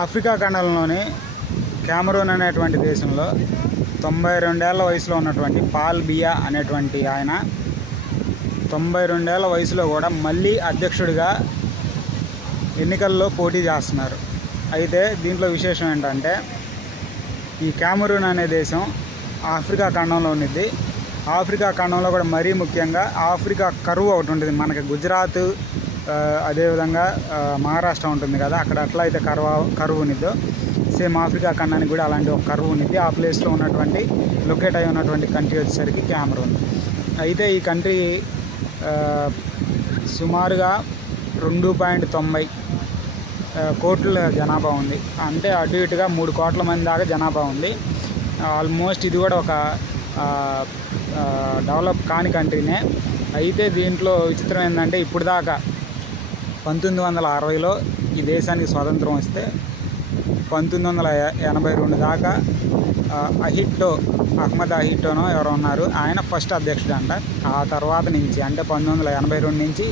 Africa ఖండంలోని Cameroon అనేటువంటి దేశంలో 92 ఏళ్ల వయసులో ఉన్నటువంటి పాల్ బియా అనేటువంటి ఆయన 92 ఏళ్ల వయసులో కూడా మళ్ళీ అధ్యక్షుడిగా ఎన్నికల్లో పోటీ చేస్తున్నారు. అయితే దీంట్లో విశేషం ఏంటంటే, ఈ కెమెరూన్ అనే దేశం ఆఫ్రికా ఖండంలో ఉన్నది. ఆఫ్రికా ఖండంలో కూడా మరీ ముఖ్యంగా ఆఫ్రికా కరువు ఒకటి ఉంటుంది. మనకి గుజరాత్, అదేవిధంగా మహారాష్ట్ర ఉంటుంది కదా, అక్కడ ఎట్లా అయితే కరువు ఉన్నదో సేమ్ ఆఫ్రికా ఖండానికి కూడా అలాంటి ఒక కరువు ఉన్నది. ఆ ప్లేస్లో ఉన్నటువంటి లొకేట్ అయి ఉన్నటువంటి కంట్రీ వచ్చేసరికి కెమెరూన్. అయితే ఈ కంట్రీ సుమారుగా 2.90 కోట్ల జనాభా ఉంది. అంటే అటు ఇటుగా 3 కోట్ల మంది దాకా జనాభా ఉంది. ఆల్మోస్ట్ ఇది కూడా ఒక డెవలప్ కాని కంట్రీనే. అయితే దీంట్లో విచిత్రం ఏంటంటే, ఇప్పుడు దాకా 1960లో ఈ దేశానికి స్వాతంత్రం వస్తే 1982 దాకా అహ్మద్ అహిట్టోనో ఎవరో ఉన్నారు, ఆయన ఫస్ట్ అధ్యక్షుడు అంట. ఆ తర్వాత నుంచి అంటే 1982 నుంచి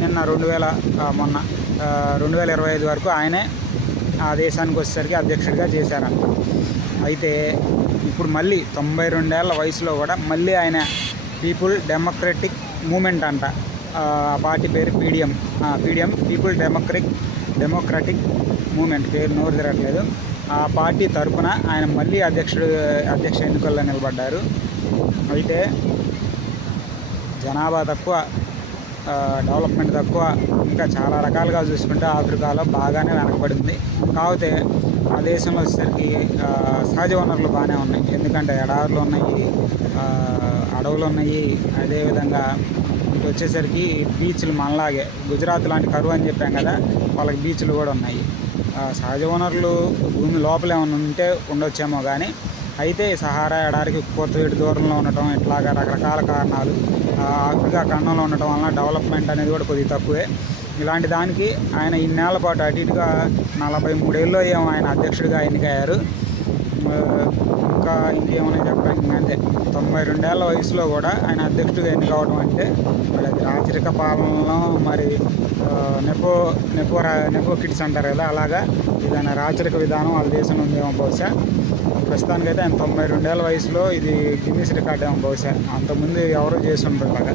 నిన్న 2025 వరకు ఆయనే ఆ దేశానికి వచ్చేసరికి అధ్యక్షుడిగా చేశారంట. అయితే ఇప్పుడు మళ్ళీ 92 ఏళ్ల వయసులో కూడా మళ్ళీ ఆయన పీపుల్ డెమోక్రటిక్ మూమెంట్ అంట, ఆ పార్టీ పేరు పీడిఎం, పీపుల్ డెమోక్రటిక్ మూమెంట్, పేరు నోరు తిరగట్లేదు. ఆ పార్టీ తరఫున ఆయన మళ్ళీ అధ్యక్ష ఎన్నికల్లో నిలబడ్డారు. అయితే జనాభా తక్కువ, డెవలప్మెంట్ తక్కువ, ఇంకా చాలా రకాలుగా చూసుకుంటే ఆఫ్రికాలో బాగానే వెనకబడింది. కాకపోతే ఆ దేశంలో వచ్చేసరికి సహజ వనరులు బాగానే ఉన్నాయి. ఎందుకంటే ఎడారులు ఉన్నాయి, అడవులు ఉన్నాయి. అదేవిధంగా ఇటు వచ్చేసరికి బీచ్లు మనలాగే గుజరాత్ లాంటి కరువు అని చెప్పాం కదా, వాళ్ళకి బీచ్లు కూడా ఉన్నాయి. సహజ వనరులు భూమి లోపల ఏమైనా ఉంటే ఉండొచ్చేమో కానీ, అయితే సహారా ఎడారికి కొద్దిగా దూరంలో ఉండటం, ఇట్లాగా రకరకాల కారణాలు ఆఫ్రికా ఖండంలో ఉండటం వలన డెవలప్మెంట్ అనేది కూడా కొద్దిగా తక్కువే. ఇలాంటి దానికి ఆయన ఇన్నేళ్ల పాటు అటు ఇటుగా 43 ఏళ్ళలో ఏమో ఆయన అధ్యక్షుడిగా ఎన్నికయ్యారు. ఇంకా ఇంకేమైనా చెప్పడానికి అంతే. 92 ఏళ్ల వయసులో కూడా ఆయన అధ్యక్షుడిగా ఎన్నికవడం అంటే మరి అది రాచరిక పాలనలో మరి నెపో కిడ్స్ అంటారు కదా, అలాగా ఏదైనా రాచరిక విధానం వాళ్ళ దేశంలో ఉందేమో బహుశా. ప్రస్తుతానికైతే ఆయన 92 ఏళ్ల వయసులో ఇది గిన్నీస్ రికార్డ్ ఏమో బహుశా. అంతకుముందు ఎవరో చేసి ఉంటారు అలాగా.